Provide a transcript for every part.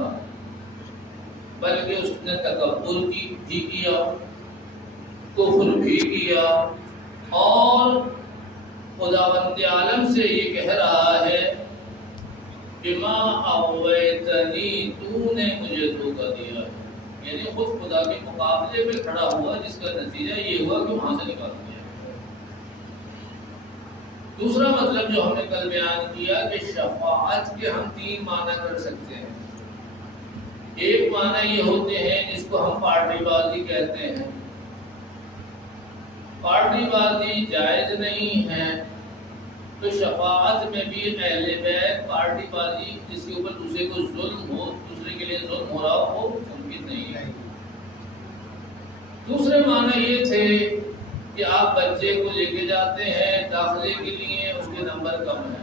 تھا، بلکہ اس نے تکبر بھی کیا، کفر بھی کیا، اور خداوند عالم سے یہ کہہ رہا ہے بما اغویتنی، تو نے مجھے دھوکہ دیا، یعنی خود خدا کے مقابلے میں کھڑا ہوا، جس کا نتیجہ یہ ہوا کہ وہاں سے نکال دیا۔ دوسرا مطلب جو ہم نے کل بیان کیا کہ شفاعت کے ہم تین معنی کر سکتے ہیں۔ ایک معنی یہ ہوتے ہیں جس کو ہم پارٹی بازی کہتے ہیں، پارٹی بازی جائز نہیں ہے، تو شفاعت میں بھی اہل بیت پارٹی بازی جس کے اوپر دوسرے کو ظلم ہو، دوسرے کے لیے ظلم ہو رہا ہو، ممکن نہیں ہے۔ دوسرے معنی یہ تھے کہ آپ بچے کو لے کے جاتے ہیں داخلے کے لیے، اس کے نمبر کم ہے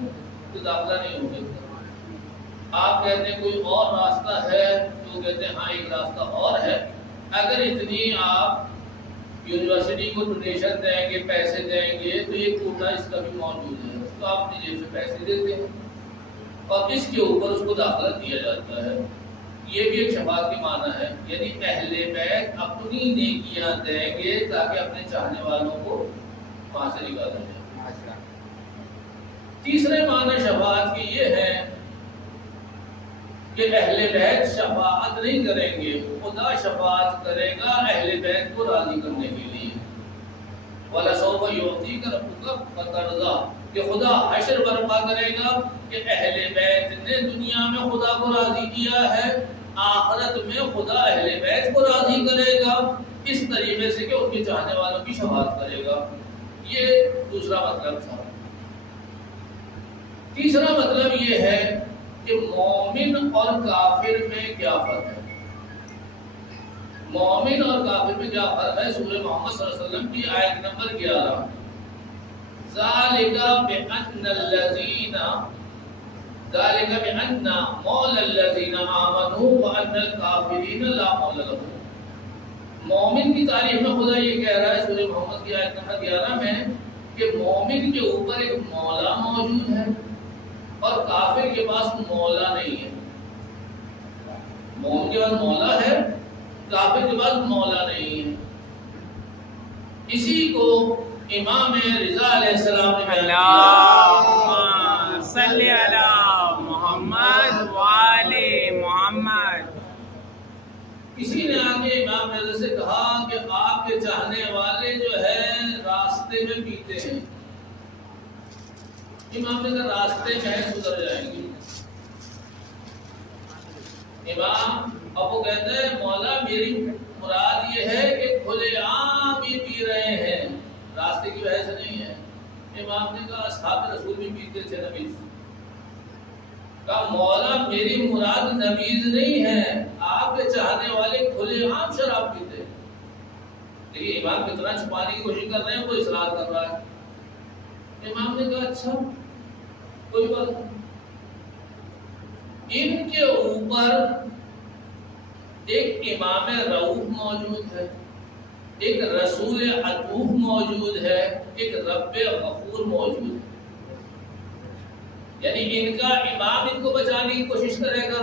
تو داخلہ نہیں ہو سکتا، آپ کہتے ہیں کوئی اور راستہ ہے تو کہتے ہیں ہاں ایک راستہ اور ہے، اگر اتنی آپ یونیورسٹی کو ڈونیشن دیں گے، پیسے دیں گے، تو یہ کوٹا اس کا بھی موجود ہے، تو آپ اپنی جیب سے پیسے دیتے ہیں اور اس کے اوپر اس کو داخلہ دیا جاتا ہے۔ یہ بھی ایک شفاعت کی معنی ہے، یعنی اہل بیت اپنی نیکیاں دیں گے تاکہ اپنے چاہنے والوں کو وہاں سے نکالا جائے۔ تیسرے معنی شفاعت کے یہ ہے کہ اہل بیت شفاعت نہیں کریں گے، خدا شفاعت کرے گا اہل بیت کو راضی کرنے کے لیے۔ وَلَسَوْفَ يُعْطِيكَ رَبُّكَ فَتَرْضَىٰ، کہ خدا حشر برپا کرے گا کہ اہل بیت نے دنیا میں خدا کو راضی کیا ہے، آخرت میں خدا اہل بیت کو راضی کرے گا اس طریقے سے کہ ان کے چاہنے والوں کی شفاعت کرے گا۔ یہ دوسرا مطلب تھا۔ تیسرا مطلب یہ ہے کہ مومن اور کافر میں کیا فرق ہے۔ مومن اور کافر میں کیا فرق ہے؟ سورہ محمد صلی اللہ علیہ وسلم کی آیت نمبر 11، ذَلِكَ بِأَنَّ مَوْلَى الَّذِينَ آمَنُوا وَأَنَّ الْكَافِرِينَ لَا مَوْلَى لَهُمْ۔ مومن کی تعریف میں خدا یہ کہہ رہا ہے سورہ محمد کی آیت نمبر 11 میں کہ مومن کے اوپر ایک مولا موجود ہے اور کافر کے پاس مولا نہیں ہے۔ مومن کے پاس مولا ہے، کافر کے پاس مولا نہیں ہے۔ اسی کو امام رضا علیہ السلام نے بیان کیا، اللہم صلی علی محمد وآل محمد۔ کسی نے آگے امام رضا سے کہا کہ آپ کے چاہنے والے جو ہے راستے میں پیتے ہیں، امام رضا راستے میں ہے گزر جائیں گے۔ امام اب وہ کہتے ہیں مولا میری مراد یہ ہے کہ کھلے عام ہی پی رہے ہیں، راستے کی وجہ سے نہیں ہے۔ امام نے کہا اصحاب رسول بھی پیتے تھے نبیذ، کہا مولا میری مراد نبیذ نہیں ہے، آپ کے چاہنے والے کھلے عام شراب پیتے۔ لیکن امام کتنا چھپانے کی کوشش کر رہے ہیں، وہ اصرار کر رہا ہے۔ امام نے کہا اچھا کوئی بات نہیں، ان کے اوپر ایک امام رؤوف موجود ہے، ایک رسول عطوف موجود ہے، ایک رب غفور موجود ہے۔ یعنی ان کا امام ان کو بچانے کی کوشش کرے گا،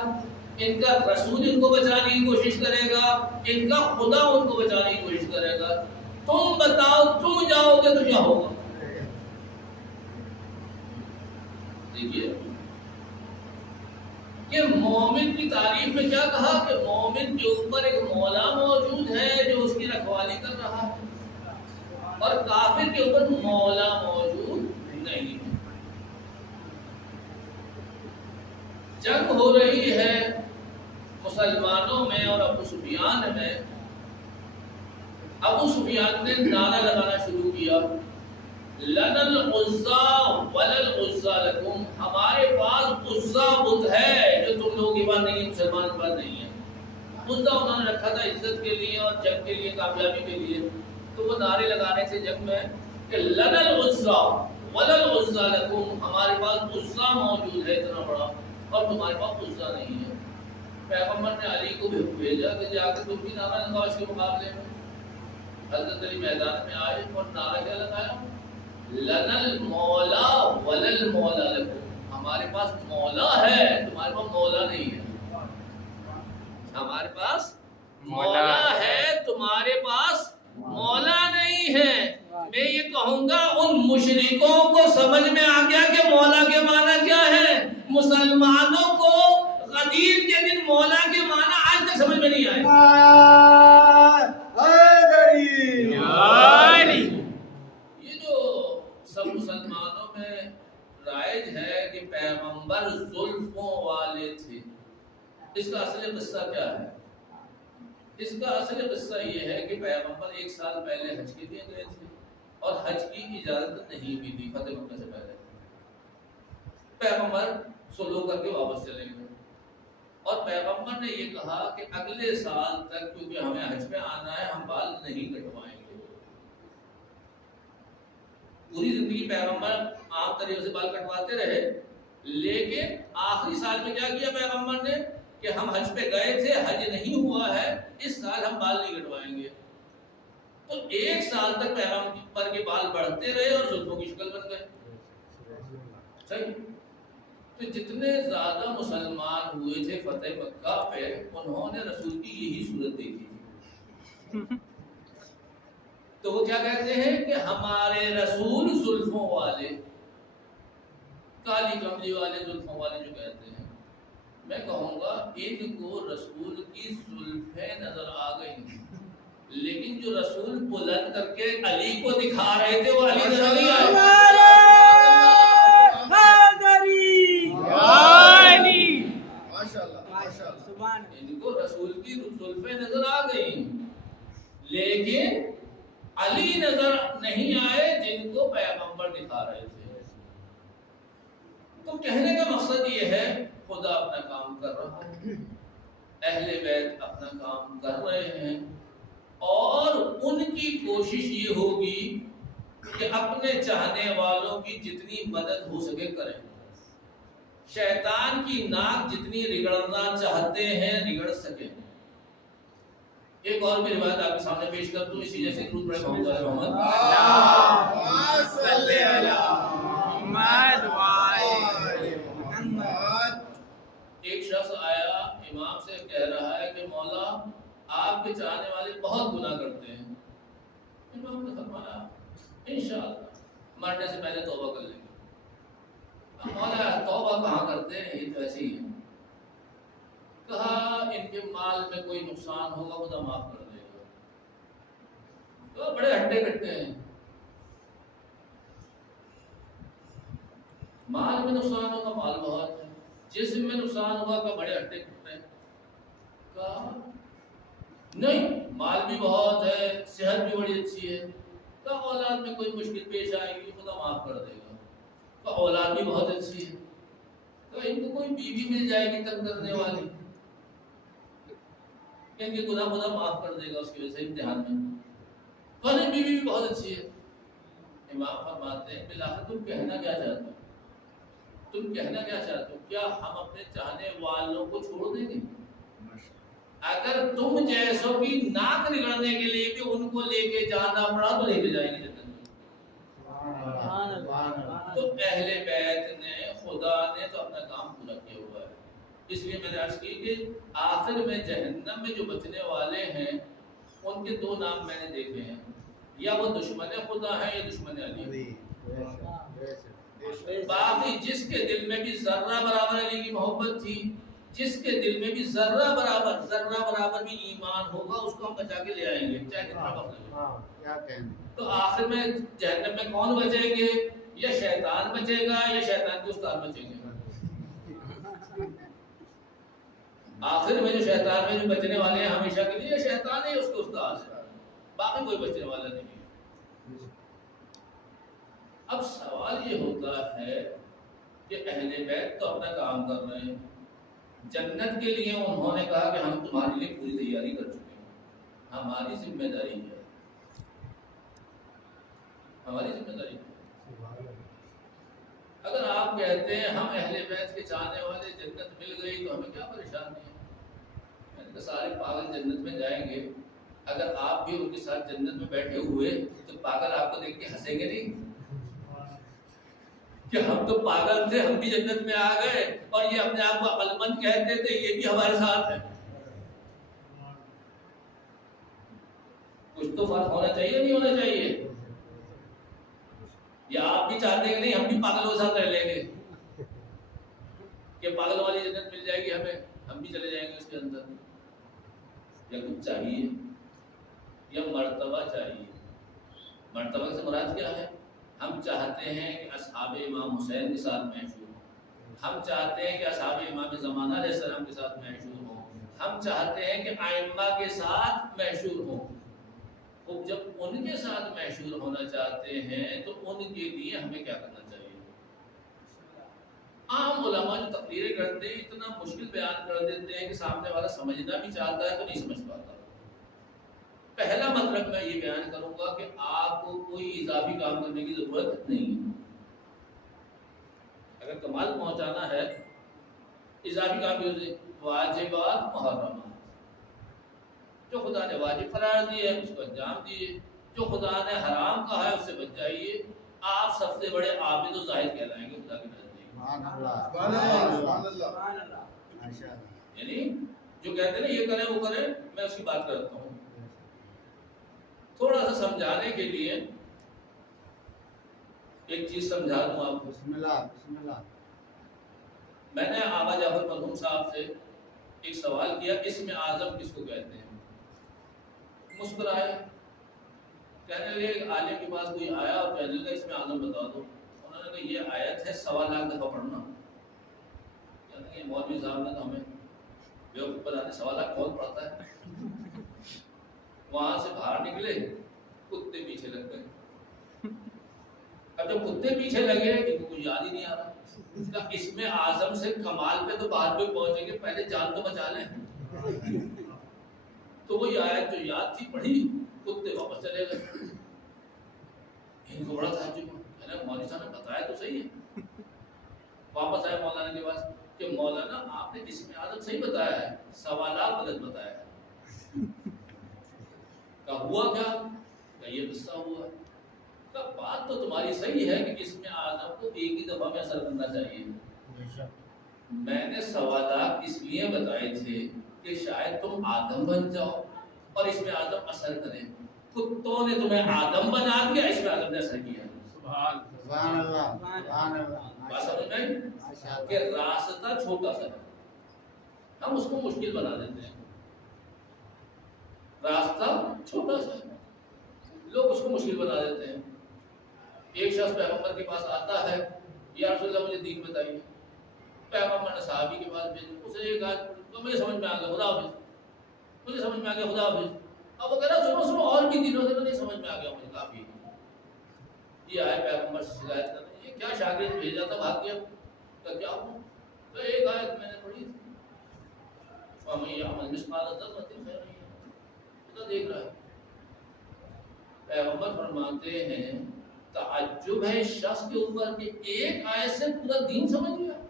ان کا رسول ان کو بچانے کی کوشش کرے گا، ان کا خدا ان کو بچانے کی کوشش کرے گا۔ تم بتاؤ تم جاؤ گے تو کیا ہوگا؟ دیکھیے کہ مومن کی تعریف میں کیا کہا کہ مومن کے اوپر ایک مولا موجود ہے جو اس کی رکھوالی کر رہا ہے، اور کافر کے اوپر مولا موجود نہیں ہے۔ جنگ ہو رہی ہے مسلمانوں میں اور ابو سفیان میں۔ ابو سفیان نے نعرہ لگانا شروع کیا، لَنَا الْعُزَّىٰ وَلَا الْعُزَّىٰ لَكُمْ، ہمارے پاس عزا بت ہے جو تم لوگوں کے پاس نہیں ہے، مسلمان کے پاس نہیں ہے۔ عزا انہوں نے رکھا تھا عزت کے لیے اور جنگ کے لیے، کامیابی کے لیے، تو وہ نعرے لگانے سے جنگ میں کہ لَنَا الْعُزَّىٰ وَلَا الْعُزَّىٰ لَكُمْ، ہمارے پاس عزا موجود ہے اتنا بڑا اور تمہارے پاس عزا نہیں ہے۔ پیغمبر نے علی کو بھیجا کہ جا کے تم بھی نعرہ لگاؤ اس کے مقابلے میں۔ حضرت علی میدان میں آئے اور نعرہ کیا لگایا؟ لَنَا الْمَوْلَىٰ وَلَا الْمَوْلَىٰ لَكُمْ، ہمارے پاس مولا ہے تمہارے پاس مولا نہیں ہے۔ ہمارے پاس مولا ہے، تمہارے پاس مولا نہیں ہے۔ میں یہ کہوں گا ان مشرکوں کو سمجھ میں آ گیا کہ مولا کے معنی کیا ہے، مسلمانوں کو غدیر کے دن مولا کے معنی آج تک سمجھ میں نہیں آئے۔ یہ جو سب مسلمانوں میں رائج ہے کہ پیغمبر زلفوں والے تھے، اس کا اصل قصہ کیا ہے؟ اس کا اصل قصہ یہ ہے کہ پیغمبر 1 سال پہلے حج کے لیے گئے تھے اور حج کی اجازت نہیں بھی دی فتح مکہ سے پہلے۔ پیغمبر سلو کر کے واپس چلے گئے اور پیغمبر نے یہ کہا کہ اگلے سال تک کیونکہ ہمیں حج میں آنا ہے، ہم بال نہیں کٹوائیں گے۔ پوری زندگی پیغمبر عام طریقے سے بال کٹواتے رہے، لیکن آخری سال میں کیا کیا پیغمبر نے کہ ہم حج پہ گئے تھے، حج نہیں ہوا ہے، اس سال ہم بال نہیں کٹوائیں گے۔ تو 1 سال تک پیغمبر کے بال بڑھتے رہے اور زلفوں کی شکل بن گئے۔ صحیح؟ تو جتنے زیادہ مسلمان ہوئے تھے فتح مکہ پہ، انہوں نے رسول کی یہی صورت دیکھی تھی۔ تو وہ کیا کہتے ہیں کہ ہمارے رسول زلفوں والے، کالی کملی والے زلفوں والے جو کہتے ہیں، میں کہوں گا ان کو رسول کی زلفیں نظر آ گئی، لیکن جو رسول بلند کر کے علی کو دکھا رہے تھے وہ علی نظر نہیں آئے۔ ان کو رسول کی زلفیں نظر آ گئی، لیکن علی نظر نہیں آئے جن کو پیغمبر دکھا رہے تھے۔ تو کہنے کا مقصد یہ ہے خدا اپنا کام کر رہا ہے، اہل بیت اپنا کام کر رہے ہیں، اور ان کی کوشش یہ ہوگی کہ اپنے چاہنے والوں کی جتنی مدد ہو سکے کریں۔ شیطان کی ناک جتنی رگڑنا چاہتے ہیں رگڑ سکیں۔ ایک اور بھی روایت آپ کے سامنے پیش کر دوں، اسی جیسے درود پڑھے محمد صلی اللہ محمد وآلہ محمد۔ ایک شخص آیا امام سے کہہ رہا ہے کہ مولا آپ کے چاہنے والے بہت گناہ کرتے ہیں۔ امام نے فرمایا انشاءاللہ مرنے سے پہلے توبہ کر لیں گے۔ مولا توبہ کہاں کرتے ہیں، یہ تو ایسے ہی ہے۔ کہا ان کے مال میں کوئی نقصان ہوگا خدا معاف کر دے گا۔ تو بڑے ہٹے کٹے ہیں، مال میں نقصان ہوگا، مال بہت ہے، جسم میں نقصان ہوگا کہ بڑے ہٹے کٹے ہیں۔ کہا نہیں مال بھی بہت ہے، صحت بھی بڑی اچھی ہے۔ کہا اولاد میں کوئی مشکل پیش آئے گی خدا معاف کر دے گا۔ کہا اولاد بھی بہت اچھی ہے۔ کہا ان کو کوئی بیوی مل جائے گی تنگ کرنے والی، ان کے گناہ خدا معاف کر دے گا اس کی وجہ سے امتحان میں۔ کہا بیوی بھی بہت اچھی ہے۔ امام فرماتے ہیں بالآخر تم کہنا کیا چاہتے ہو؟ تم کہنا کیا چاہتے ہو؟ کیا ہم اپنے چاہنے والوں کو چھوڑ دیں گے؟ اگر تم جیسوں کی ناک رگڑنے کے لیے بھی ان کو لے کے جانا پڑا تو لے کے جائیں گے جنت میں۔ تو اہل بیت نے، خدا نے تو اپنا کام پورا کیا ہوا ہے۔ اس لیے میں نے عرض کی کہ آخر میں جہنم میں جو بچنے والے ہیں ان کے 2 نام میں نے دیکھے ہیں، یا وہ دشمن خدا ہے یا دشمن علی۔ باقی جس کے دل میں بھی ذرہ برابر علی کی محبت تھی، جس کے دل میں بھی ذرہ برابر بھی ایمان ہوگا، اس کو ہم بچا کے لے آئیں گے چاہے کتنا وقت لگے۔ تو آخر میں جہنم میں کون بچیں گے؟ یا شیطان بچے گا یا شیطان کے استاد بچیں گے؟ آخر میں جو شیطان میں جو بچنے والے ہیں ہمیشہ کے لیے، شیطان ہے اس کے استاد، باقی کوئی بچنے والا نہیں ہے۔ اب سوال یہ ہوتا ہے کہ اہل بیت تو اپنا کام کر رہے ہیں، جنت کے لیے انہوں نے کہا کہ ہم تمہارے لیے پوری تیاری کر چکے ہیں، ہماری ذمہ داری ہے، ہماری ذمہ داری ہے۔ اگر آپ کہتے ہیں ہم اہل بیت کے چاہنے والے جنت مل گئی تو ہمیں کیا پریشانی ہے؟ میں نے کہا سارے پاگل جنت میں جائیں گے، اگر آپ بھی ان کے ساتھ جنت میں بیٹھے ہوئے تو پاگل آپ کو دیکھ کے ہنسیں گے نہیں کہ ہم تو پاگل تھے، ہم بھی جنت میں آ گئے، اور یہ اپنے آپ کو عقل مند کہتے تھے، یہ بھی ہمارے ساتھ ہے۔ کچھ تو فرق ہونا چاہیے نہیں ہونا چاہیے؟ یا آپ بھی چاہتے ہیں کہ نہیں ہم بھی پاگلوں کے ساتھ رہ لیں گے کہ پاگل والی جنت مل جائے گی ہمیں، ہم بھی چلے جائیں گے اس کے اندر؟ یا کچھ چاہیے یا مرتبہ چاہیے؟ مرتبہ سے مراد کیا ہے؟ ہم چاہتے ہیں کہ اصحاب امام حسین کے ساتھ محشور ہوں، ہم چاہتے ہیں کہ اصحاب امام زمانہ علیہ السلام کے ساتھ محشور ہوں، ہم چاہتے ہیں کہ ائمہ کے ساتھ محشور ہوں۔ وہ جب ان کے ساتھ محشور ہونا چاہتے ہیں تو ان کے لیے ہمیں کیا کرنا چاہیے؟ عام علماء جو تقریریں کرتے ہیں اتنا مشکل بیان کر دیتے ہیں کہ سامنے والا سمجھنا بھی چاہتا ہے تو نہیں سمجھ پاتا۔ پہلا مطلب میں یہ بیان کروں گا کہ آپ کو کوئی اضافی کام کرنے کی ضرورت نہیں ہے۔ اگر کمال پہنچانا ہے اضافی کام کی واجبات محرمات، جو خدا نے واجب قرار دیے اس کو انجام دیے، جو خدا نے حرام کہا ہے اس سے بچ جائیے، آپ سب سے بڑے عابد و زاہد کہلائیں گے خدا کے نزدیک۔ سبحان اللہ۔ یعنی جو کہتے ہیں نا یہ کریں وہ کریں، میں اس کی بات کرتا ہوں۔ تھوڑا سا سمجھانے کے لیے ایک چیز سمجھا دوں آپ کو۔ بسم اللہ۔ میں نے آبا جعفر مرحوم صاحب سے ایک سوال کیا، اسم اعظم کس کو کہتے ہیں؟ مسکرائے، کہنے لگے ایک عالم کے پاس کوئی آیا اور کہنے لگا اسم اعظم بتا دو۔ انہوں نے کہا یہ آیت ہے 1.25 لاکھ دفعہ پڑھنا۔ کہنے لگے مولوی صاحب نے تو ہمیں بیوقوف بنانے 1.25 لاکھ بہت پڑھتا ہے۔ وہاں سے باہر نکلے، کتے پیچھے لگ گئے۔ اب جب کتے پیچھے لگے ان کو کچھ یاد ہی نہیں آ رہا، اسم اعظم سے کمال پہ تو بعد میں پہنچیں گے، پہلے جان تو بچا لیں۔ تو وہی آیت جو یاد تھی پڑھی، کتے واپس چلے گئے۔ ان کو بڑا تعجب ہوا، مولوی صاحب نے بتایا تو صحیح ہے۔ واپس آئے مولانا کے پاس کہ مولانا آپ نے اسم اعظم صحیح بتایا ہے، 1.25 لاکھ غلط بتایا ہے۔ کہا ہوا کیا؟ کہ یہ قصہ ہوا۔ کہا بات تو تمہاری صحیح ہے کہ اسم اعظم کو ایک ہی دفعہ میں اثر کرنا چاہیے، میں نے 1.25 لاکھ اس لیے بتائے تھے کہ شاید تم آدم بن جاؤ اور اسم اعظم اثر کرے۔ کتوں نے تمہیں آدم بنا دیا، اسم اعظم نے اثر کیا۔ سبحان اللہ۔ بات سمجھ میں آئی کہ راستہ چھوٹا سا ہے، ہم اس کو مشکل بنا دیتے ہیں۔ راستہ چھوٹا سا ہے، لوگ اس کو مشکل بنا دیتے ہیں۔ ایک شخص پیغمبر کے پاس آتا ہے، یا رسول اللہ مجھے دین بتائیے۔ پیغمبر نے صحابی کے پاس بھیجا، اسے یہ کہا تو مجھے سمجھ میں آ گیا، خدا حافظ، مجھے سمجھ میں آ گیا، خدا حافظ۔ اب وہ کہہ رہا سنو سنو اور بھی دنوں سے نہیں سمجھ میں آ گیا مجھے کافی۔ یہ آئے پیغمبر سے شکایت کرنے، یہ کیا شاگرد بھیجا تھا بھاگ گیا؟ کہ کیا ہوا؟ تو ایک آیت میں نے پڑھی تھی، وَمَن يَعْمَلْ مِثْقَالَ ذَرَّةٍ خَيْرًا يَرَهُ۔ خدا دیکھ رہا ہے۔ پیغمبر فرماتے ہیں تعجب ہے اس شخص کے اوپر کہ ایک آیت سے پورا دین سمجھ گیا۔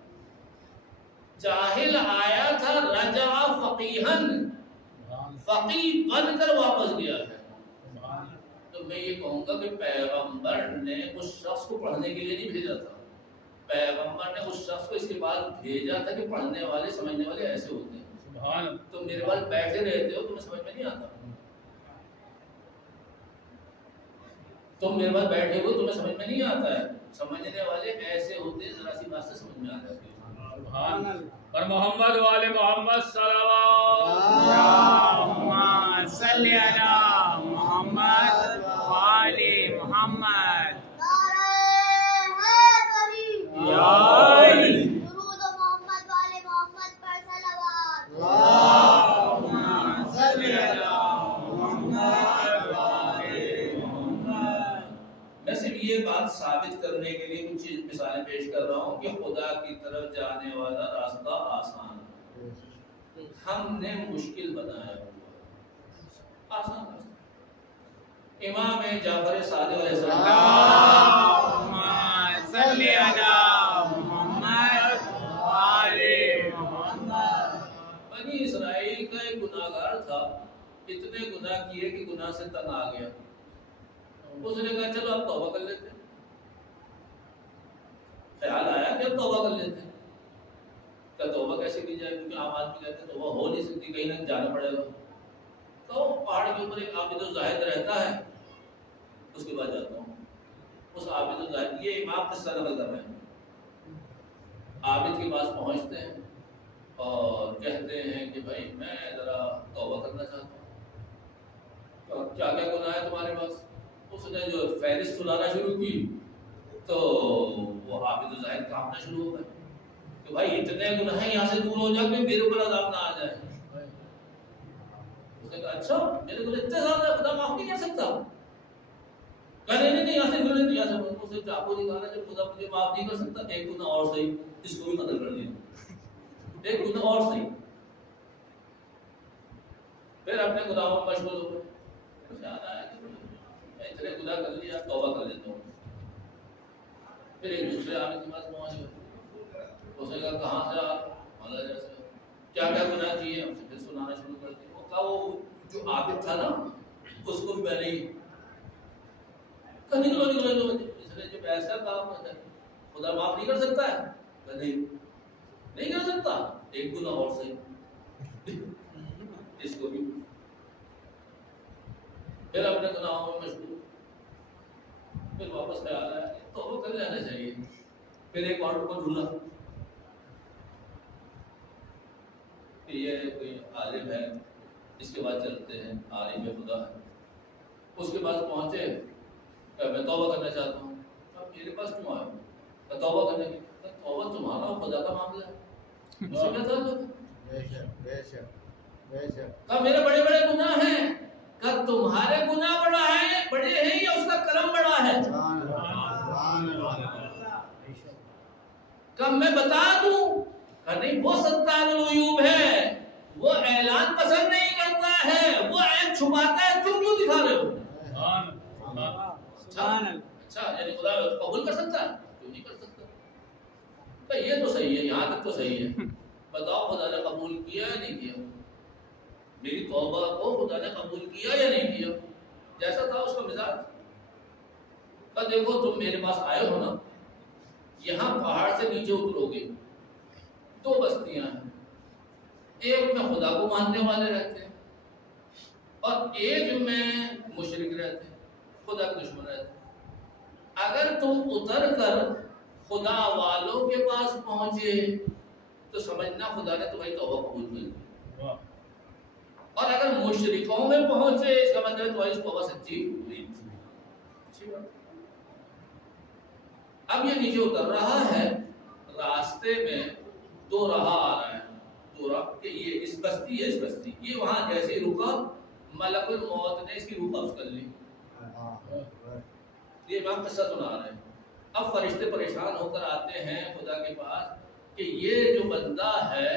جاہل آیا تھا، رجع فقیہن، فقیہ بن کر واپس گیا ہے۔ تو میں یہ کہوں گا کہ پیغمبر نے اس شخص کو پڑھنے کے لیے نہیں بھیجا تھا، پیغمبر نے اس شخص کو اس کے بعد بھیجا تھا کہ پڑھنے والے سمجھنے والے ایسے ہوتے ہیں۔ تم میرے پاس بیٹھے رہتے ہو، تمہیں سمجھ میں نہیں آتا، تم میرے پاس بیٹھے ہو تمہیں سمجھ میں نہیں آتا ہے، سمجھنے والے ایسے ہوتے ہیں، ذرا سی بات سے سمجھ میں آ جاتے ہیں۔ اور محمد والے محمد اللہم صلی علی محمد والے محمد۔ یا علی درود محمد والے محمد پر صلوات۔ اللہم صلی علی محمد والے محمد۔ میں صرف یہ بات ثابت کرنے کے لیے کچھ مثالیں پیش کر رہا ہوں کہ خدا کی طرف جانے والا راستہ آسان ہے، ہم نے مشکل بنایا ہوا آسان راستہ۔ امام جعفر صادق علیہ السلام اللہم صلی علی محمد والے محمد۔ بنی اسرائیل کا ایک گناہگار تھا، اتنے گناہ کیے کہ گناہ سے تنگ آ گیا۔ اس نے کہا چلو اب توبہ کر لیتے ہیں، خیال آیا کہ اب توبہ کر لیتے ہیں۔ کہ توبہ کیسے کی جائے، کیونکہ عام آدمی کہتے ہیں توبہ ہو نہیں سکتی، کہیں نہ جانا پڑے گا۔ تو پہاڑ کے اوپر ایک عابد و زاہد رہتا ہے، اس کے بعد جاتا ہوں۔ اس عابد و زاہد، یہ امام قصہ نقل کر رہے ہیں، عابد کے پاس پہنچتے ہیں اور کہتے ہیں کہ بھائی میں ذرا توبہ کرنا چاہتا ہوں، کیا کیا گناہ ہے تمہارے پاس؟ اس نے جو فہرست سنانا شروع کی تو وہ عابد و زاہد کانپنا شروع ہو گئے کہ بھائی اتنے گناہ ہیں، یہاں سے دور ہو جا کے میرے اوپر عذاب نہ آ جائے۔ اس نے کہا اچھا میرے گناہ اتنے زیادہ ہے، خدا معاف نہیں کر سکتا؟ کہا نہیں یہاں سے گناہ نہیں، یہاں سے اسے چاقو نکالا، جب خدا مجھے معاف نہیں کر سکتا ایک گناہ اور صحیح، اس کو بھی قتل کر دیا، ایک گناہ اور صحیح۔ پھر اپنے گناہوں میں مشغول ہو گئے، خیال آیا کہ میں اتنے گناہ کر لیا، توبہ کر لیتا ہوں۔ پھر ایک دوسرے عابد کے پاس پہنچ گئے، اس نے کہا کہاں سے آ جیسے کیا کیا گناہ کیے، ہم سے پھر سنانا شروع کر دیا۔ وہ کہا وہ جو عابد تھا نا اس کو بھی میں نے کہا نکلو نکلو نکلو، اس نے جب ایسا کام ہے خدا معاف نہیں کر سکتا ہے؟ کہا نہیں کر سکتا، ایک گناہ اور صحیح، اس کو بھی پھر اپنے گناہوں میں مشغول۔ پھر واپس خیال آیا کہ توبہ کر لینا چاہیے۔ پھر ایک اور کو ڈھونڈا کہ یہ کوئی عالم ہے، اس کے بعد چلتے ہیں، عالم خدا ہے۔ اس کے پاس پہنچے، میں توبہ کرنا چاہتا ہوں۔ اب میرے پاس کیوں آئے؟ توبہ کرنے کی، توبہ تمہارا اور خدا کا معاملہ ہے، مجھ سے کیا تعلق ہے؟ کہا میرے بڑے بڑے گناہ ہیں۔ کہا تمہارے گناہ بڑے ہیں یا اس کا کرم بڑا ہے؟ کہا میں بتا دوں؟ کہا نہیں، وہ ستار العیوب ہے، وہ اعلان پسند نہیں کرتا ہے، وہ عیب چھپاتا ہے، تم کیوں دکھا رہے ہو؟ اچھا یعنی خدا قبول کر سکتا ہے؟ کیوں نہیں کر سکتا؟ کہ یہ تو صحیح ہے، یہاں تک تو صحیح ہے، بتاؤ خدا نے قبول کیا یا نہیں کیا؟ میری توبہ کو خدا نے قبول کیا یا نہیں کیا؟ جیسا تھا اس کا مزاج۔ کہ دیکھو تم میرے پاس آئے ہو نا، یہاں پہاڑ سے نیچے اترو گے، دو بستیاں ہیں، ایک میں خدا کو ماننے والے رہتے ہیں اور ایک میں مشرک رہتے ہیں، خدا کے دشمن رہتے ہیں۔ اگر تم اتر کر خدا والوں کے پاس پہنچے تو سمجھنا خدا نے تمہاری توبہ قبول کر لی، اور اگر مشرکوں میں پہنچے اس کا مطلب تمہاری توبہ سچی ہوئی تھی۔ اب یہ نیچے اتر رہا ہے، راستے میں دو راہ آ رہا ہے، دو راہ کہ یہ اس بستی ہے، اس بستی یہ وہاں جیسے رکا ملک الموت نے اس کی روح قبض کر لی۔ یہ امام قصہ سنا رہے ہیں۔ اب فرشتے پریشان ہو کر آتے ہیں خدا کے پاس کہ یہ جو بندہ ہے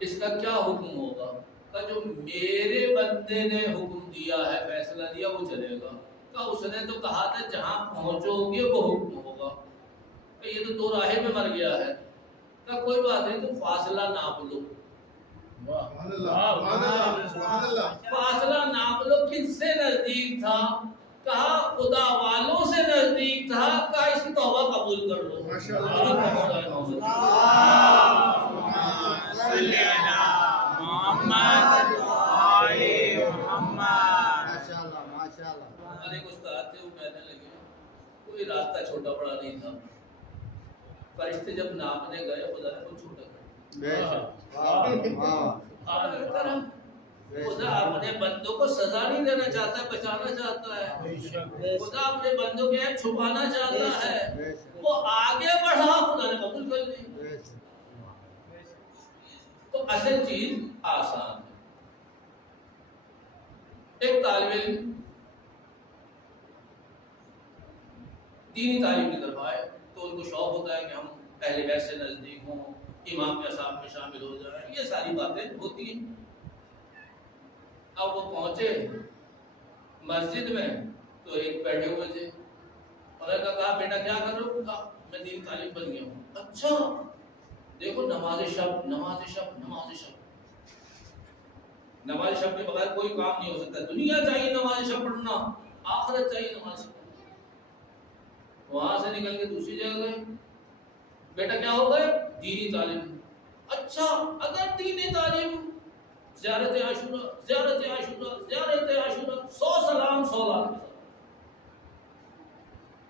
اس کا کیا حکم ہوگا؟ کہ جو میرے بندے نے حکم دیا ہے، فیصلہ دیا، وہ چلے گا۔ کہ اس نے تو کہا تھا جہاں پہنچو گے وہ حکم ہوگا، کہ یہ تو دو راہیں میں مر گیا ہے۔ کہ کوئی بات نہیں، تو فاصلہ ناپ لو، فاصلہ ناپ لو، کن سے نزدیک تھا؟ کہا خدا والوں سے نزدیک تھا۔ کہا اس کی توبہ قبول کر لو۔ ہمارے ایک استاد تھے، وہ کہنے لگے کوئی راستہ چھوٹا بڑا نہیں تھا، فرشتے جب ناپنے گئے خدا نے خود چھوٹا کر۔ خدا اپنے بندوں کو سزا نہیں دینا چاہتا، بچانا چاہتا ہے۔ خدا اپنے بندوں کے عیب چھپانا چاہتا ہے، وہ آگے بڑھا، خدا نے قبول کر لی۔ تو اصل چیز آسان ہے۔ ایک طالب علم دینی تعلیم کی طرف آئے تو ان کو شوق ہوتا ہے کہ ہم اہل بیت سے نزدیک ہوں، امام کے اصحاب میں شامل ہو جائیں، یہ ساری باتیں ہوتی ہیں۔ اب وہ پہنچے مسجد میں تو ایک بیٹھے ہوئے تھے، انہوں نے کہا بیٹا کیا کر رہے ہو؟ کہا میں دینی تعلیم بن گیا ہوں۔ اچھا دیکھو نماز شب، نماز شب، نماز شب، نماز شب کے بغیر کوئی کام نہیں ہو سکتا۔ دنیا چاہیے نماز شب پڑھنا، آخرت چاہیے نماز شب۔ وہاں سے نکل کے دوسری جگہ گئے، بیٹا کیا ہو گئے؟ دینی تعلیم۔ اچھا اگر دینی تعلیم زیارت عاشورہ، زیارت عاشورہ، زیارت عاشورہ، 100 سلام 100 لاکھ۔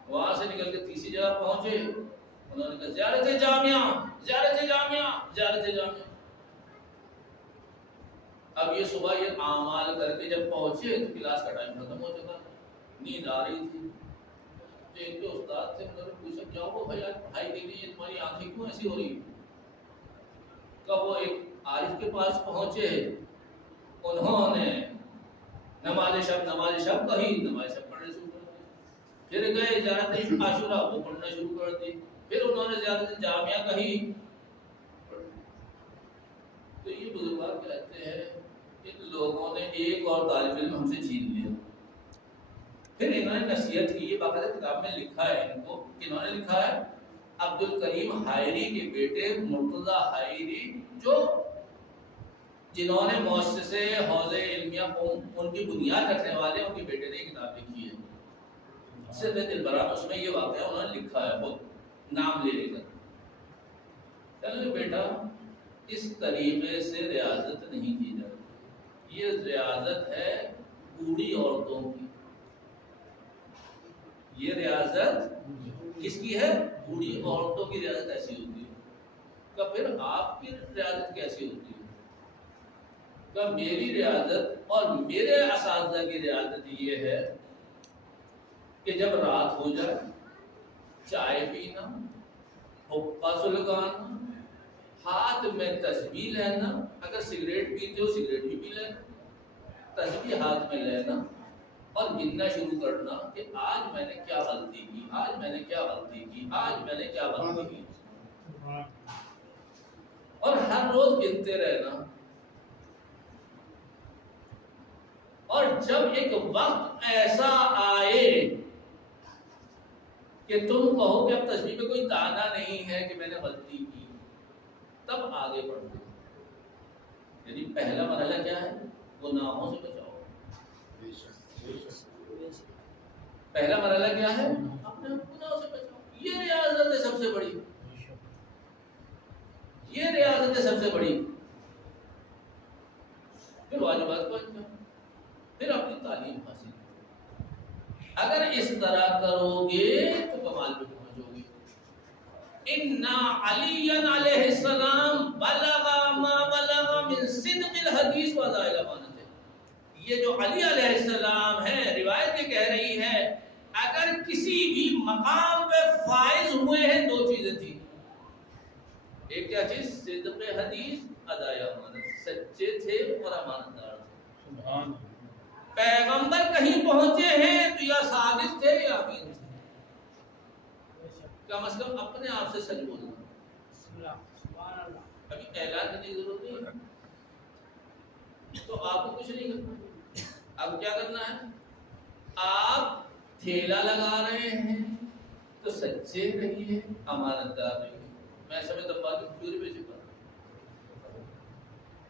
وہاں سے نکل کے تیسری جگہ پہنچے، انہوں نے کہا زیارت جامعہ، زیارت جامعہ، زیارت جامعہ۔ اب یہ صبح یہ اعمال کر کے جب پہنچے تو کلاس کا ٹائم ختم ہو چکا، نیند آ رہی تھی۔ جو ان کے استاد تھے انہوں نے پوچھا کیا ہو بھائی آج پڑھائی کے لیے تمہاری آنکھیں کیوں ایسی ہو رہی؟ کب وہ ایک عارف کے پاس پہنچے، انہوں نے نماز شب کہی، نماز شب پڑھنے شروع کر دی۔ پھر گئے زیارت عاشورہ، وہ پڑھنا شروع کر دی۔ پھر انہوں نے زیارت جامعہ کہی۔ تو یہ بزرگوار کہتے ہیں ان لوگوں نے ایک اور طالب علم ہم سے چھین لیا۔ پھر انہوں نے نصیحت کی، یہ باقاعدہ کتاب میں لکھا ہے، ان کو انہوں نے لکھا ہے عبد الکریم حائری کے بیٹے مرتضی حائری، جو جنہوں نے مؤسسے حوض علمیہ ان کی بنیاد رکھنے والے، ان کے بیٹے نے کتاب لکھی ہے سر دلبرام۔ اس میں یہ واقعہ انہوں نے لکھا ہے خود نام لے کر۔ چلو بیٹا اس طریقے سے ریاضت نہیں کی جاتی، یہ ریاضت ہے بوڑھی عورتوں کی۔ یہ ریاضت کس کی ہے؟ بوڑھی عورتوں کی ریاضت ایسی ہوتی ہے۔ کہ پھر آپ کی ریاضت کیسی ہوتی ہے؟ کہ میری ریاضت اور میرے اساتذہ کی ریاضت یہ ہے کہ جب رات ہو جائے چائے پینا، حقہ سلگانا، ہاتھ میں تسبیح لینا، اگر سگریٹ پیتے ہو سگریٹ بھی پی لینا، تسبیح ہاتھ میں لینا اور گننا شروع کرنا کہ آج میں نے کیا غلطی کی، آج میں نے کیا غلطی کی، آج میں نے کیا غلطی کی، اور ہر روز گنتے رہنا۔ اور جب ایک وقت ایسا آئے کہ تم کہو کہ اب تسبیح میں کوئی دانا نہیں ہے کہ میں نے غلطی کی، تب آگے بڑھو۔ یعنی پہلا مرحلہ کیا ہے؟ گناہوں سے بچاؤ۔ پہلا مرحلہ کیا ہے؟ اپنے گناہوں سے بچاؤ۔ یہ ریاضت ہے سب سے بڑی، یہ ریاضت ہے سب سے بڑی۔ پھر واجبات کو انجام، پھر اپنی تعلیم حاصل کرو۔ اگر اس طرح کرو گے تو کمال پہ پہنچو گے۔ اِنَّا عَلِيًّا علیہ السلام بلغ ما بلغ من صدق الحدیث وَأَدَاءِ الْأَمانَۃِ۔ یہ جو علی علیہ السلام ہے، روایت یہ کہہ رہی ہے اگر کسی بھی مقام پہ فائز ہوئے ہیں دو چیزیں تھیں۔ ایک کیا چیز؟ صدق حدیث، ادائے امانت، سچے تھے اور امانت دار تھے۔ سبحان اللہ۔ پیغمبر کہیں پہنچے ہیں تو یا صادق تھے یا امین تھے۔ کم از کم اپنے آپ سے سچ بولنا، ابھی اعلان کرنے کی ضرورت نہیں ہے۔ تو آپ کو کچھ نہیں کرنا، اب کیا کرنا ہے؟ آپ ٹھیلا لگا رہے ہیں تو سچے رہیے، امانت دار رہیے۔ میں سمجھتا ہوں بات پوری پہ چکا۔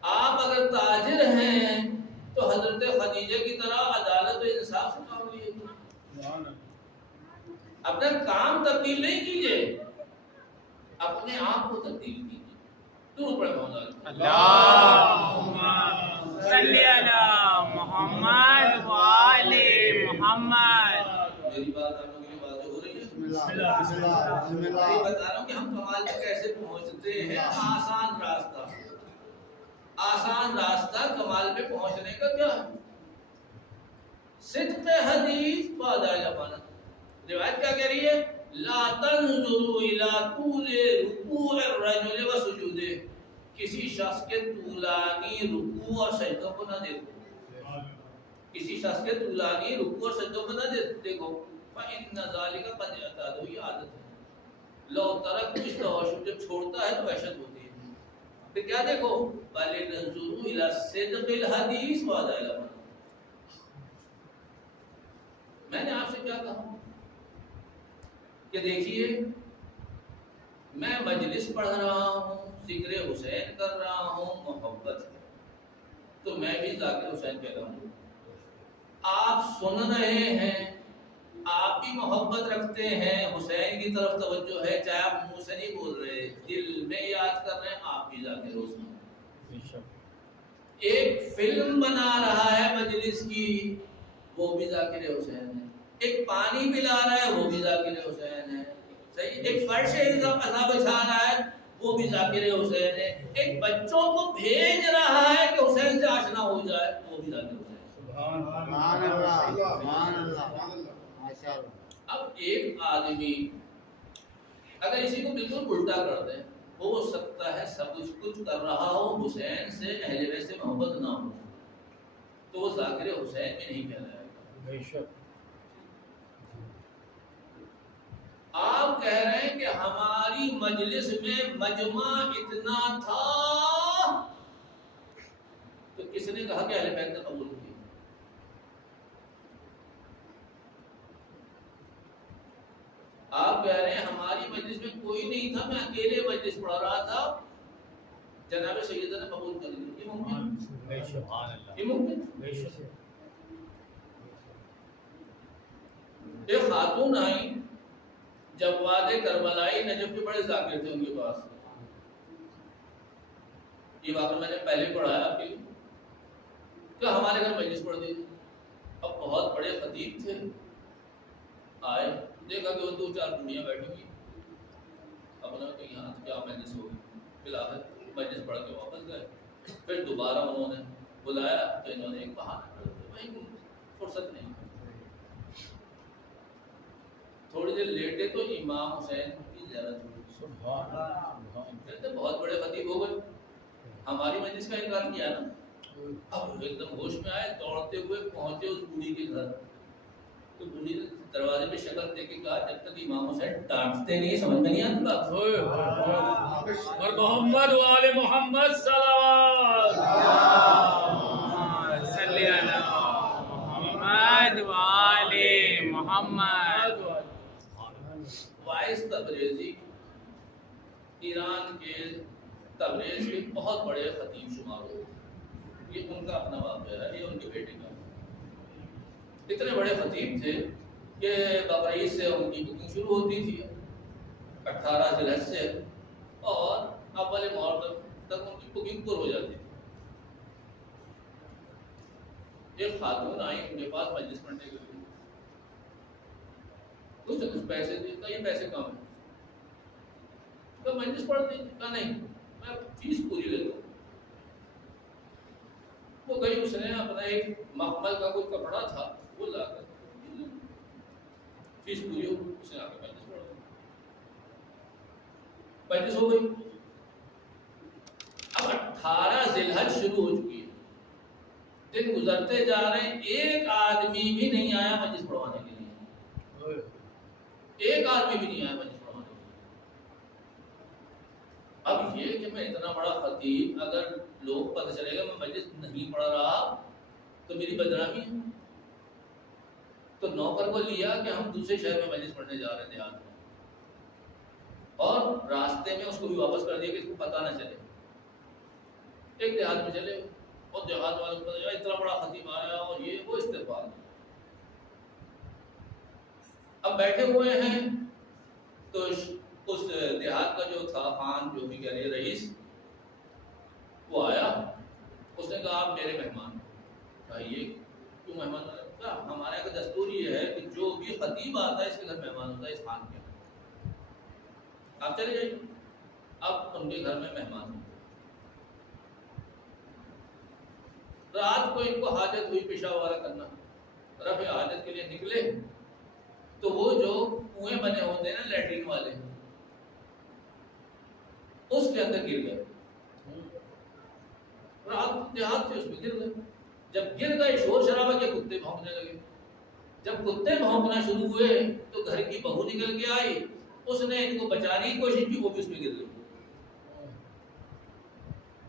آپ اگر تاجر ہیں تو حضرت خدیجہ کی طرح عدالت و انصاف سے کام لیجیے۔ اپنا کام تبدیل نہیں کیجیے، اپنے آپ کو تبدیل کیجیے۔ درود پڑھیں مولانا۔ اللہم صلی علی محمد وآل محمد۔ میری بات آپ لوگوں کے لیے واضح ہو رہی ہے؟ میں بتا رہا ہوں کہ ہم کمال میں کیسے پہنچتے ہیں۔ آسان راستہ، آسان راستہ کمال پہ پہنچنے کا کیا ہے؟ صدق حدیث واداء الامانہ۔ روایت کیا کہہ رہی ہے؟ لا تنظروا الى طول رکوع الرجل وسجودہ۔ کسی شخص کے طولانی رکوع اور سجدوں کو نہ دیکھو، کسی شخص کے طولانی رکوع اور سجدوں کو نہ دیکھو۔ فإن ذلك قد اعتاد، یہ عادت ہے۔ لو ترک مثل وشب، جب چھوڑتا ہے تو وحشت ہوتی ہے۔ پھر کیا دیکھو؟ بل ننظر الى صدق الحدیث واداء الامانہ۔ میں نے آپ سے کیا کہا کہ دیکھیے میں مجلس پڑھ رہا ہوں، ذکر حسین کر رہا ہوں، محبت ہے تو میں بھی ذاکر حسین کہتا ہوں۔ آپ سن رہے ہیں، آپ بھی محبت رکھتے ہیں، حسین کی طرف توجہ ہے، چاہے آپ منہ سے نہیں بول رہے، دل میں یاد کر رہے ہیں، آپ بھی ذاکر حسین۔ ایک فلم بنا رہا ہے مجلس کی وہ بھی ذاکر حسین ہے، ایک پانی پلا رہا ہے وہ بھی ذاکر حسین ہے، صحیح، ایک فرش عزا بچھا رہا ہے وہ بھی ذاکر حسین ہے، ایک بچوں کو بھیج رہا ہے کہ حسین سے آشنا ہو جائے وہ بھی ذاکر حسین ہے۔ سبحان اللہ سبحان اللہ ماشاءاللہ۔ اب ایک آدمی اگر اسی کو بالکل الٹا کر دیں، ہو سکتا ہے سب کچھ کر رہا ہو، حسین سے اہل بیت سے محبت نہ ہو، تو وہ ذاکر حسین میں نہیں کہلائے گا۔ بے شک۔ آپ کہہ رہے ہیں کہ ہماری مجلس میں مجمع اتنا تھا، تو کس نے کہا کہ اہل بیت نے قبول کیا؟ آپ کہہ رہے ہیں ہماری مجلس میں کوئی نہیں تھا، میں اکیلے مجلس پڑھا رہا تھا، جناب سیدہ نے قبول کر لیا، یہ ممکن؟ بے شک۔ یہ ممکن؟ بے شک۔ ایک خاتون آئی جواد کربلائی نجف کے بڑے ذاکر تھے ان کے پاس، یہ واقعہ میں نے پہلے پڑھا ہے آپ کے لیے، کہ ہمارے گھر مجلس پڑھ دیجیے۔ اب بہت بڑے خطیب تھے، آئے دیکھا کہ وہ دو چار بوڑھیاں بیٹھی ہوئی، اب انہوں نے کہا یہاں کیا مجلس ہوگی، فی الحال مجلس پڑھ کے واپس گئے۔ پھر دوبارہ انہوں نے بلایا تو انہوں نے ایک بہانہ کر دیا، بھائی فرصت نہیں۔ تھوڑی دیر لیٹے تو امام حسین کی زیارت ہوئی، سبحان اللہ۔ کہتے بہت بڑے خطیب ہو گئے، ہماری مجلس کا انکار کیا نا۔ اب ایک دم ہوش میں آئے، دوڑتے ہوئے پہنچے اس بوڑھی کے گھر، تو بوڑھی نے دروازے پہ شکل دے کے کہا جب تک امام حسین ڈانٹتے نہیں سمجھ میں نہیں آتی بات۔ اور محمد وآل محمد صلوات صلی علی محمد وآل محمد۔ وائس تبریزی ایران کے تبریز کے بہت بڑے خطیب شمار ہوتے ہیں، یہ ان کا اپنا واقعہ ہے، یہ ان کے بیٹے کا۔ اتنے بڑے خطیب تھے کہ بقرعید سے ان کی بکنگ شروع ہوتی تھی، 18 ذی الحجہ سے، اور اول محرم تک ان کی بکنگ پر ہو جاتی تھی۔ ایک خاتون آئی ان کے پاس مجلس پڑھنے کے لیے، اس نے کچھ پیسے دیے، کہا یہ پیسے کم ہیں، کہا مجلس پڑھ دیجیے، کہا نہیں میں فیس پوری لیتا ہوں۔ وہ گئی، اس نے اپنا ایک مخمل کا کوئی کپڑا تھا وہ لا کر فیس پوری ہو، اس نے آ کے مجلس پڑھ دی، مجلس ہو گئی۔ اب 18 ذی الحجہ شروع ہو چکی ہے، دن گزرتے جا رہے ہیں، ایک آدمی بھی نہیں آیا مجلس پڑھوانے کے لیے، ایک آدمی بھی نہیں آیا مجلس پڑھوانے کے لیے۔ اب یہ کہ میں اتنا بڑا خطیب، اگر لوگ پتہ چلے گا میں مجلس نہیں پڑھا رہا تو میری بدنامی ہے، تو نوکر کو لیا کہ ہم دوسرے شہر میں مجلس پڑھنے جا رہے ہیں دیہات میں، اور راستے میں اس کو بھی واپس کر دیا کہ اس کو پتہ نہ چلے۔ ایک دیہات میں چلے اور دیہات والوں کو پتہ چلا اتنا بڑا خطیب آیا اور یہ وہ استقبال۔ اب بیٹھے ہوئے ہیں تو اس دیہات کا جو تھا خان، جو بھی کہہ رہے رئیس، وہ آیا، اس نے کہا آپ میرے مہمان۔ کہا یہ کیوں مہمان؟ کہا ہمارے یہاں کا دستور یہ ہے کہ جو بھی خطیب آتا ہے اس کے گھر مہمان ہوتا ہے، اس خان کے گھر، آپ چلے جائیے۔ اب ان کے گھر میں مہمان ہیں، رات کو ان کو حاجت ہوئی پیشاب وغیرہ کرنا، رفع حاجت کے لیے نکلے تو وہ جو کنویں بنے ہوتے ہیں نا لیٹرین والے، اس کے اندر گر گئے، رات دیہات تھے اس میں گر گئے۔ جب گر گئے شور شرابہ کے کتے بھونکنے لگے، جب کتے بھونکنا شروع ہوئے تو گھر کی بہو نکل کے آئی، اس نے ان کو بچانے کی کوشش کی، وہ بھی اس میں گر گئی۔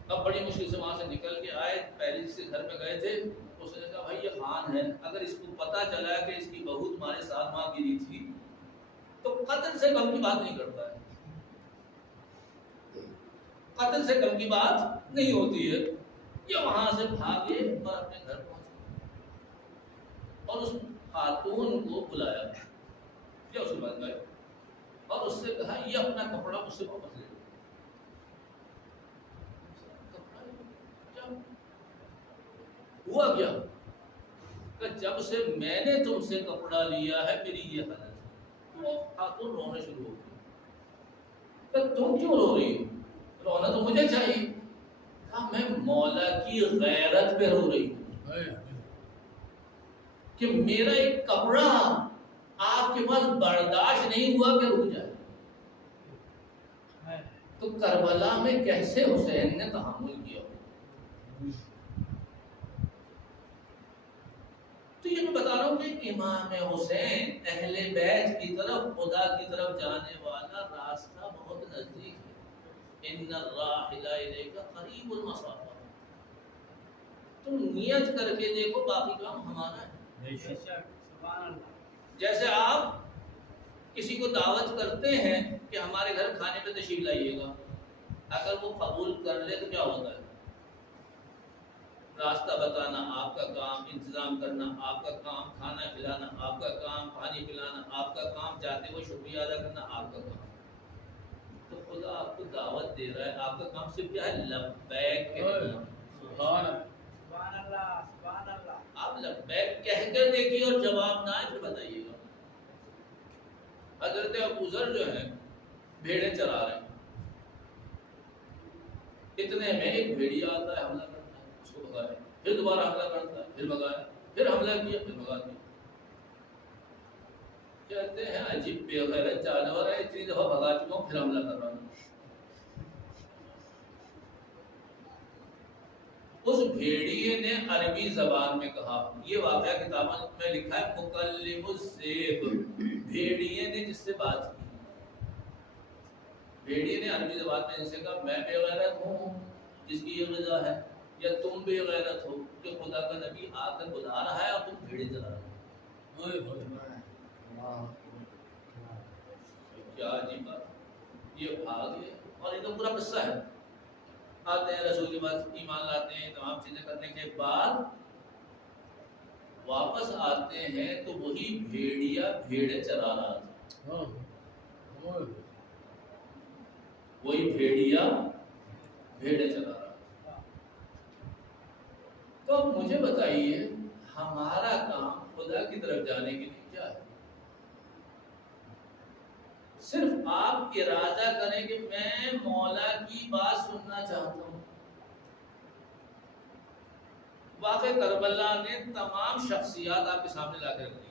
اب بڑی مشکل سے وہاں سے نکل کے آئے، پہلے جس کے گھر میں گئے تھے اس نے کہا بھائی یہ خان ہے، اگر اس کو پتا چلا کہ اس کی بہو تمہارے ساتھ وہاں گری تھی تو قتل سے کم کی بات نہیں کرتا ہے، قتل سے کم کی بات نہیں ہوتی ہے۔ یہ وہاں سے بھاگے اور اپنے گھر پہنچے اور اس خاتون کو بلایا، یا اس کے بعد گئے اور اس سے کہا یہ اپنا کپڑا مجھ سے واپس لے لو۔ ہوا کیا کہ جب سے میں نے تم سے کپڑا لیا ہے میری یہ حالت ہے. تو وہ خاتون رونے شروع ہو گئی کہ تم کیوں رو رہی ہو؟ رونا تو مجھے چاہیے. کہا میں مولا کی غیرت پہ رو رہی ہوں کہ میرا ایک کپڑا آپ کے پاس برداشت نہیں ہوا کہ رک جائے. تو کربلا میں کیسے حسین نے تحمل کیا؟ تو یہ میں بتا رہا ہوں کہ امام حسین اہل بیت کی طرف خدا کی طرف جانے والا راستہ بہت نزدیک ہے. ان الراحل الیک قریب المسافہ. تم نیت کر کے دیکھو باقی کام ہمارا ہے. جیسے آپ کسی کو دعوت کرتے ہیں کہ ہمارے گھر کھانے پہ تشریف لائیے گا، اگر وہ قبول کر لے تو کیا ہوتا ہے؟ راستہ بتانا آپ کا کام، انتظام کرنا آپ کا کام، کھانا کھلانا آپ کا کام، پانی پلانا آپ کا کام، جاتے ہوئے شکریہ ادا کرنا آپ کا کام. تو خدا آپ کو دعوت دے رہا ہے، آپ کا کام صرف کیا ہے؟ لبیک کہنا. سبحان اللہ سبحان اللہ. آپ لبیک کہہ کر دیکھیے اور جواب نہ آئے پھر بتائیے گا. حضرت ابوذر جو ہیں بھیڑیں چرا رہے ہیں، اتنے میں ایک بھیڑیا آتا ہے، حملہ کرتا ہے، اس کو بھگایا، پھر دوبارہ حملہ کرتا ہے، پھر بھگایا، پھر حملہ کیا، پھر بھگا دیا. کہتے ہیں عجیب بے غیرت جانور ہے، اتنی دفعہ بھگا چکا ہوں پھر حملہ کر رہا ہوں. اس بھیڑیے نے عربی زبان میں کہا، یہ واقعہ کتابوں میں لکھا ہے مکلم الذئب، بھیڑیے نے جس سے بات کی. بھیڑیے نے عربی زبان میں جسے کہا میں بے غیرت ہوں جس کی یہ غذا ہے، یا تم بے غیرت ہو کہ خدا کا نبی آ کر بلا رہا ہے اور تم بھیڑیں چلا رہے ہو. کیا عجیب بات. یہ بھاگ گئے اور یہ تو پورا قصہ ہے. آتے ہیں رسول کے پاس، ایمان لاتے ہیں، تمام چیزیں کرنے کے بعد واپس آتے ہیں تو وہی بھیڑیا بھیڑیں چرا رہا تھا. وہی بھیڑیا بھیڑیں چلا رہا تھا. تو اب مجھے بتائیے ہمارا کام خدا کی طرف جانے کے لیے کیا ہے؟ صرف آپ ارادہ کریں کہ میں مولا کی بات سننا چاہتا ہوں. واقع کربلا نے تمام شخصیات آپ کے سامنے لا کے رکھ دی.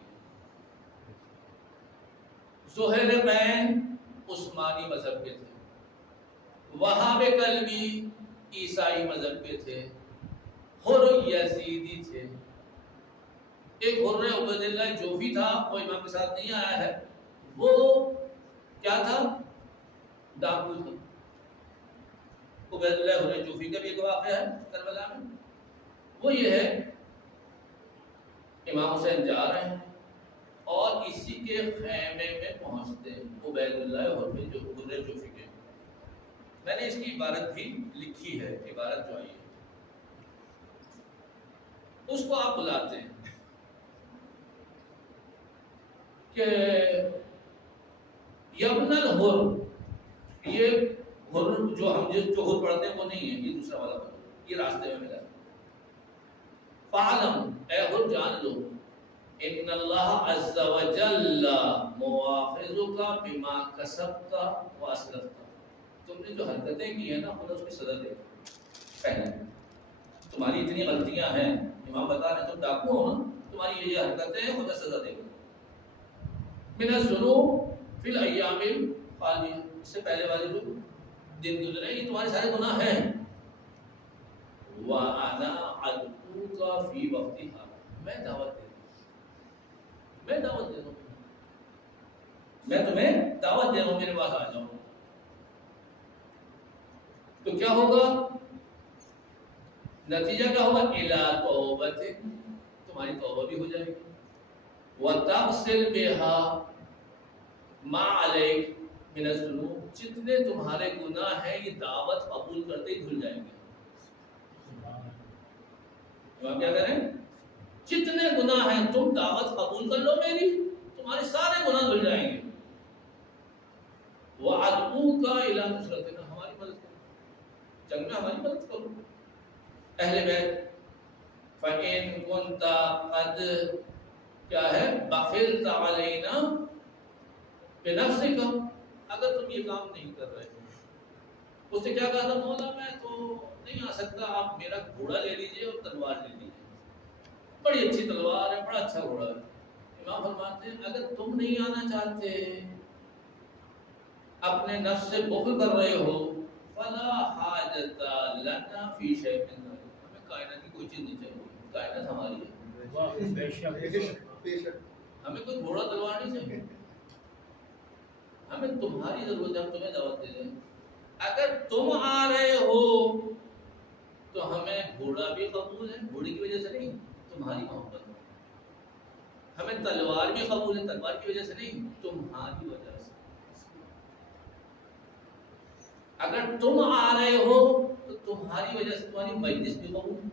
زہیرین عثمانی مذہب کے تھے، وہاب کلبی عیسائی مذہب کے تھے، حر یزیدی تھے. ایک حر عبید اللہ جوفی تھا، وہ امام کے ساتھ نہیں آیا ہے، وہ کیا تھا؟ ڈاکو تھا. عبید اللہ حر جوفی کا بھی ایک واقعہ ہے کربلا میں. وہ یہ ہے امام حسین جا رہے ہیں اور اسی کے خیمے میں پہنچتے ہیں عبید اللہ حر جوفی کے. میں نے اس کی عبارت بھی لکھی ہے، عبارت جو آئی ہے. اس کو آپ بلاتے ہیں کہ یبن الحر، یہ حر جو ہم جو حر پڑھتے ہیں وہ نہیں ہے، یہ دوسرا والا حر، یہ راستے میں ملا. فعلم، اے حر جان لو، ان اللہ عز وجل مواخذک بما کسبت واسلفت. تم نے جو حرکتیں کی ہیں نا خدا اس کی سزا دے گا. پہلے تمہاری اتنی غلطیاں ہیں، امام بتا رہے تم ڈاکو ہو نا، تمہاری یہ حرکتیں ہیں خدا سزا دے گا. من الذنوب فی الایام الخالیہ، اس سے پہلے والے جو دن گزرے یہ تمہارے سارے گناہ ہیں. وَأَنَا عَدْتُكَ فِي وَقْتِهَا، میں دعوت دے رہا ہوں، میں دعوت دے رہا ہوں، میں تمہیں دعوت دے رہا ہوں، میرے پاس آ جاؤ. تو کیا ہوگا؟ نتیجہ کیا ہوگا؟ إِلَىٰ تَوْبَةٍ، تمہاری توبہ بھی ہو جائے گی. وَتَغْسِلْ بِهَا مَا عَلَيْكَ مِنَ الذُّنُوبِ، جتنے تمہارے گناہ ہیں یہ دعوت قبول کرتے ہی دھل جائیں گے. آپ کیا کریں؟ جتنے گناہ ہیں تم دعوت قبول کر لو میری، تمہارے سارے گناہ دھل جائیں گے. وَعَدْعُوكَ إِلَىٰ نُصْرَتِنَا، ہماری مدد کرو، جنگ میں ہماری مدد کرو. اہل بیت فَإِن كُنْتَ قَدْ کیا ہے بخلت علینا بنفسک، اگر تم یہ کام نہیں کر رہے ہو۔ اس نے کیا کہا تھا؟ مولا میں تو نہیں آ سکتا، آپ میرا گھوڑا لے لیجئے اور تلوار لے لیجئے، بڑی اچھی تلوار ہے، بڑا اچھا گھوڑا ہے۔ امام فرماتے ہیں اگر تم نہیں آنا چاہتے، اپنے نفس سے بخل کر رہے ہو، فلا حاجت لنا فی شیء من ذلک، ہمیں کائنات کی کوئی چیز نہیں چاہیے، کائنات ہماری ہے، بے شک ہمیں کوئی گھوڑا تلوار نہیں چاہیے، ہمیں تمہاری ضرورت ہے، ہم تمہیں دعوت دے دیں۔ اگر تم آ رہے ہو تو ہمیں گھوڑا بھی قبول ہے، گھوڑے کی وجہ سے نہیں، تمہاری محبت ہے، ہمیں تلوار بھی قبول ہے، تلوار کی وجہ سے نہیں، تمہاری وجہ سے۔ اگر تم آ رہے ہو تو تمہاری وجہ سے تمہاری مجلس بھی قبول ہے،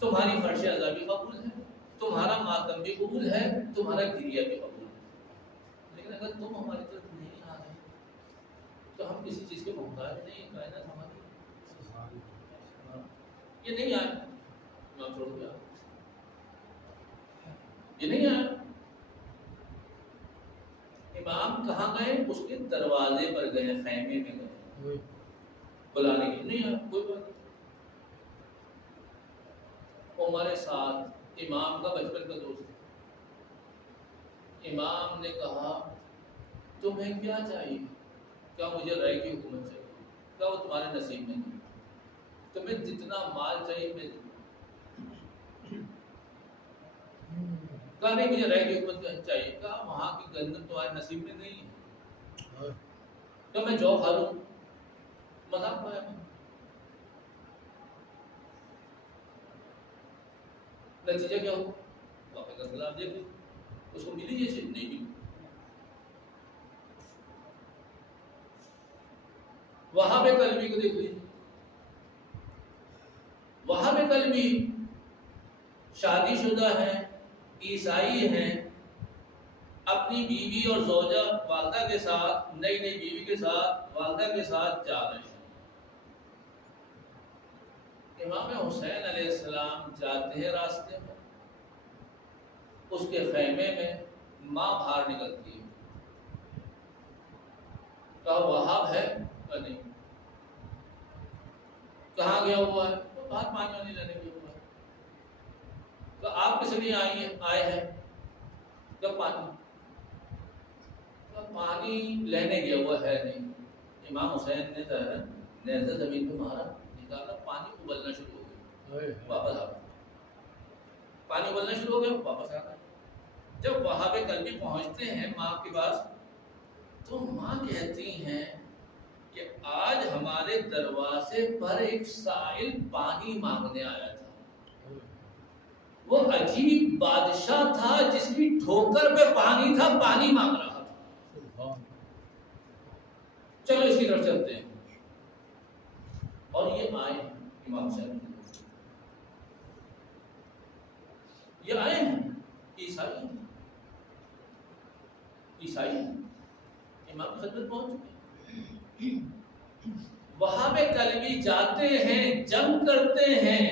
تمہاری فرش عزا بھی قبول ہے، تمہارا ماتم بھی قبول ہے، تمہارا گریہ بھی قبول ہے۔ لیکن اگر تم ہماری طرف نہیں آ رہے تو ہم کسی چیز کے محتاج نہیں، کائنات ہماری، یہ نہیں آیا، میں چھوڑ گیا، یہ نہیں آیا۔ امام کہاں گئے؟ اس کے دروازے پر گئے، خیمے میں گئے بلانے کے، نہیں آیا، کوئی بات نہیں۔ عمر ساتھ امام کا بچپن کا دوست، امام نے کہا تمہیں کیا چاہیے؟ کیا مجھے رائے کی حکومت چاہیے؟ کیا وہ تمہارے نصیب میں نہیں؟ تمہیں جتنا مال چاہیے میں دوں، کہا نہیں مجھے رائے کی حکومت چاہیے، کہا وہاں کی گندم تمہارے نصیب میں نہیں ہے، کیا میں جو کھا لوں؟ مذاق پایا میں، نتیجہ کیا ہوا؟ واقعہ کا خلاف دیکھ لیں، اس کو ملی یہ چیز نہیں ملی۔ وہاں پہ کلبی کو دیکھ لیجیے، وہاں پہ کلبی شادی شدہ ہیں، عیسائی ہیں، اپنی بیوی اور زوجہ والدہ کے ساتھ، نئی نئی بیوی کے ساتھ، والدہ کے ساتھ جا رہے ہیں۔ امام حسین علیہ السلام جاتے ہیں راستے میں، اس کے خیمے میں ماں باہر نکلتی ہے، کہا وہاب ہے؟ کہا نہیں۔ کہاں گیا ہوا ہے؟ وہ باہر پانی وانی لینے گیا ہوا ہے۔ کہا آپ کس لیے آئے ہیں؟ کہا پانی۔ کہا پانی لینے گیا ہوا ہے نہیں۔ امام حسین نے نیزہ زمین پہ مارا، نکالا، پانی ابلنا شروع ہو گیا، واپس آ گیا، پانی ابلنا شروع ہو گیا، واپس آ گیا۔ جب وہاں پہ کلبی پہنچتے ہیں ماں کے پاس، تو ماں کہتی ہیں کہ آج ہمارے دروازے پر ایک سائل پانی مانگنے آیا تھا، وہ عجیب بادشاہ تھا جس کی ٹھوکر پہ پانی تھا، پانی مانگ رہا تھا، چلو اس کی طرف چلتے ہیں۔ اور یہ آئے ہیں امام صاحب، یہ آئے ہیں عیسائی، عیسائی امام کی خدمت پہنچ چکے ہیں۔ وہاں پہ کلبی جاتے ہیں، جنگ کرتے ہیں،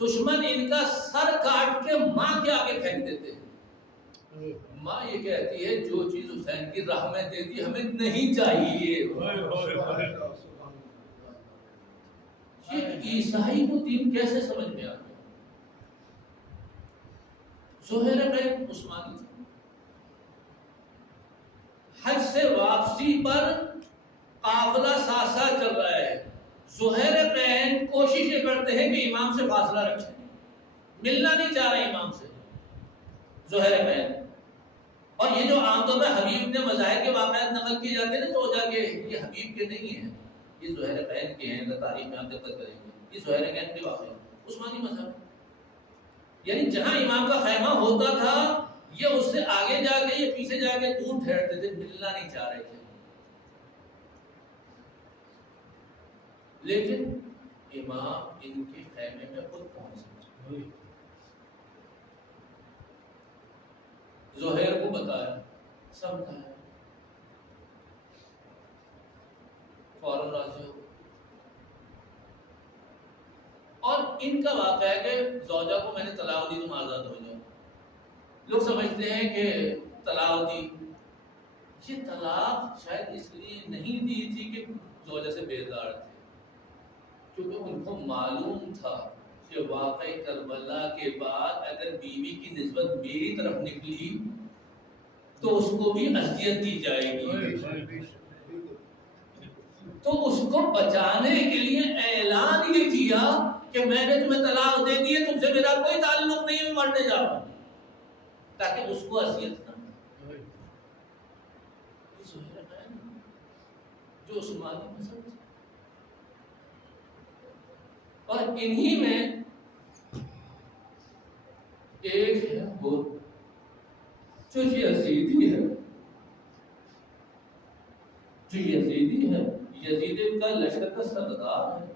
دشمن ان کا سر کاٹ کے ماں کے آگے پھینک دیتے ہیں۔ ماں یہ کہتی ہے جو چیز حسین کی راہ میں دے دی ہمیں نہیں چاہیے۔ یہ عیسائی کو دین کیسے سمجھ میں آ گیا؟ زہیر بین عثمانی تھا، حج سے واپسی پر قافلہ ساتھ ساتھ چل رہا ہے، زہیر بین کوشش یہ کرتے ہیں کہ امام سے فاصلہ رکھیں، ملنا نہیں چاہ رہے امام سے زہیر بین۔ اور یہ جو عام طور پر حبیب نے مظاہر کے واقعات نقل کیے جاتے ہیں نا، تو جا کے یہ حبیب کے نہیں ہیں، یہ زہیر بین کے ہیں، تاریخ میں آپ دقت کریں گے، یہ زہیر بین کے واقعے عثمانی مذہب، یعنی جہاں امام کا خیمہ ہوتا تھا یہ اس سے آگے جا کے، یہ پیچھے جا کے دور ٹھہرتے تھے، ملنا نہیں چاہ رہے تھے۔ لیکن امام ان کے خیمے میں خود پہنچے، زہیر کو بتایا، سمجھایا، فوراً راضی ہو، اور ان کا واقعہ ہے کہ زوجہ کو میں نے طلاق دی تم آزاد ہو جاؤ. لوگ سمجھتے ہیں کہ طلاق دی، یہ طلاق شاید اس لیے نہیں دی تھی کہ زوجہ سے بیزار تھے، کیونکہ ان کو معلوم تھا کہ واقعی کربلا کے بعد اگر بیوی کی نسبت میری طرف نکلی تو اس کو بھی اذیت دی جائے گی. تو اس کو بچانے کے لیے اعلان یہ کیا کہ میں نے تمہیں طلاق دے دی ہے، تم سے میرا کوئی تعلق نہیں ہے، میں مرنے جا رہا ہوں، تاکہ اس کو اذیت نہ ہو. یہ سہیل ہے جو عثمانی مذہب تھا. اور انہی میں ایک ہے وہ جو یزیدی ہے، جو یزیدی ہے، یزید کا لشکر کا سردار ہے.